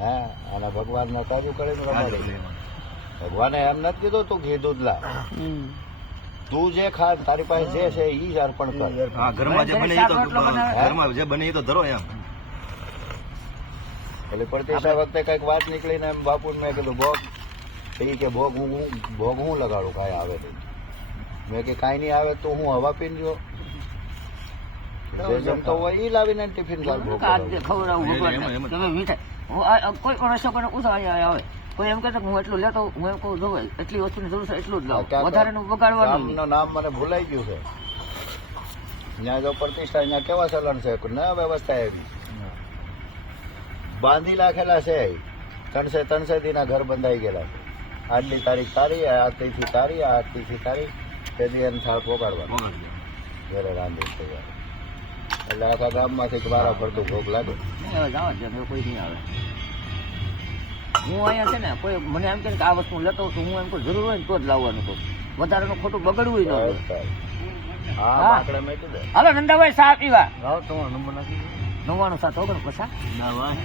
હા અને ભગવાન ને તાજુ કરીને રમાડી. ભગવાને એમ નથી કીધું તું ઘી દૂધ લા, તું જે ખા તારી પાસે જે છે ઈ જ અર્પણ કર. હા, ઘરમાં જે બને એ તો ઘરમાં જે બને એ તો ધરો એમ. એટલે પ્રતિષ્ઠા વખતે કઈક વાત નીકળીને એમ બાપુ મેં કીધું ભોગ, એ કે ભોગ હું લગાડું, કાંઈ આવે નહીં. મેં કે કાંઈ નહીં આવે તો હું હવા પીને જો જે જમતો હોય એ લાવીને ટિફિન કોઈ પણ રસ્તો કરીને ઉતારી આવે. કોઈ એમ કહેતો હું એટલું લેતો, હું એમ કહું જોવે એટલી વસ્તુની જરૂર છે એટલું જ લાવ, વધારે બગાડવાનું. ગામનું નામ મને ભૂલાઈ ગયું છે. ત્યાં જો પ્રતિષ્ઠા અહીંયા કેવા ચલણ છે, ન વ્યવસ્થા એવી બાંધી નાખેલા છે. 300 દીના ઘર બંધાઈ ગયેલા છે. આટલી તારીખ તારી, આટલીથી તારી, આટલીથી તારી, તેથી એને થાળ પોગાડવાનો ઘરે રાંધી તૈયાર. એટલે આખા ગામમાંથી વારા ફરતું ભોગ લાગે. કોઈ નહીં આવે. હું અહીંયા છે ને કોઈ મને એમ કે આ વસ્તુ લેતો છું, હું એમ કોઈ જરૂર હોય ને તો જ લાવવાનું કહું, વધારાનું ખોટું બગડવું ન જોઈએ. હા બાકડા મેં કીધું. હાલો નંદાભાઈ સા પીવા. તમારો નંબર નાખી 99 7 49.